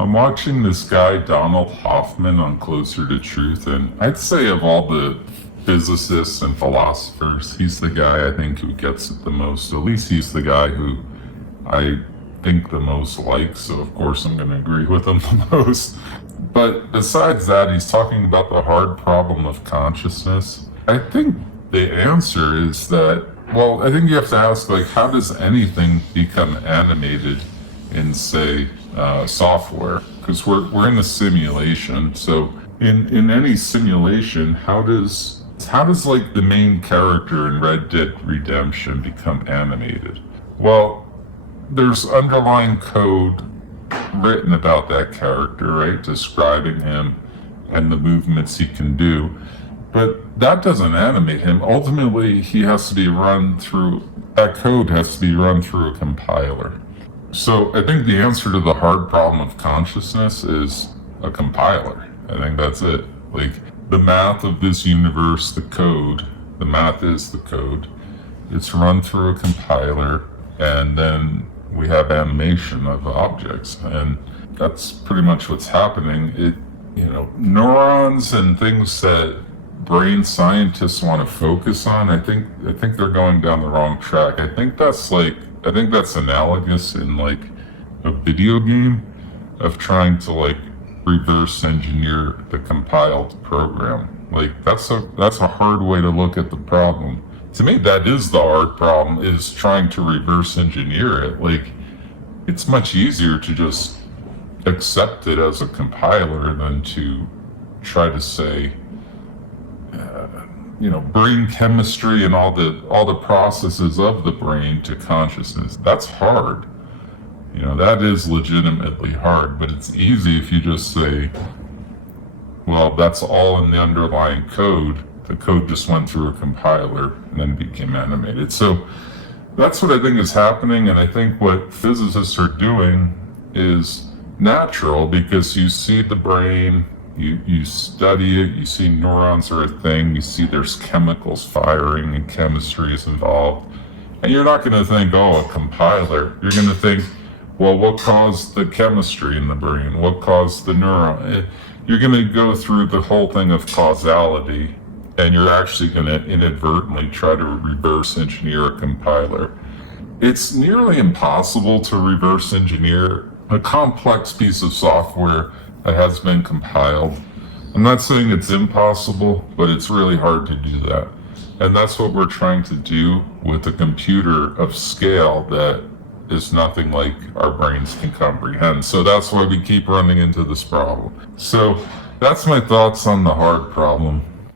I'm watching this guy, Donald Hoffman, on Closer to Truth, and I'd say of all the physicists and philosophers, he's the guy I think who gets it the most. At least he's the guy who I think the most like, so of course I'm going to agree with him the most. But besides that, he's talking about the hard problem of consciousness. I think the answer is that, well, I think you have to ask, like, how does anything become animated in, say, software? Because we're in a simulation. So in any simulation, how does like the main character in Red Dead Redemption become animated? Well, there's underlying code written about that character, right? Describing him and the movements he can do. But that doesn't animate him. Ultimately, that code has to be run through a compiler. So I think the answer to the hard problem of consciousness is a compiler. I think that's it. Like, the math of this universe, the math is the code. It's run through a compiler, and then we have animation of objects, and that's pretty much what's happening. Neurons and things that brain scientists want to focus on, I think they're going down the wrong track. I think that's analogous in like a video game of trying to like reverse engineer the compiled program. Like that's a hard way to look at the problem. To me, that is the hard problem, is trying to reverse engineer it. Like, it's much easier to just accept it as a compiler than to try to say, brain chemistry and all the processes of the brain to consciousness. That's hard. That is legitimately hard, but it's easy if you just say, well, that's all in the underlying code. The code just went through a compiler and then became animated. So that's what I think is happening, and I think what physicists are doing is natural, because you see the brain, you study it, you see neurons are a thing, you see there's chemicals firing and chemistry is involved. And you're not going to think, oh, a compiler. You're going to think, well, what caused the chemistry in the brain? What caused the neuron? You're going to go through the whole thing of causality, and you're actually going to inadvertently try to reverse engineer a compiler. It's nearly impossible to reverse engineer a complex piece of software that has been compiled. I'm not saying it's impossible, but it's really hard to do that. And that's what we're trying to do with a computer of scale that is nothing like our brains can comprehend. So that's why we keep running into this problem. So that's my thoughts on the hard problem.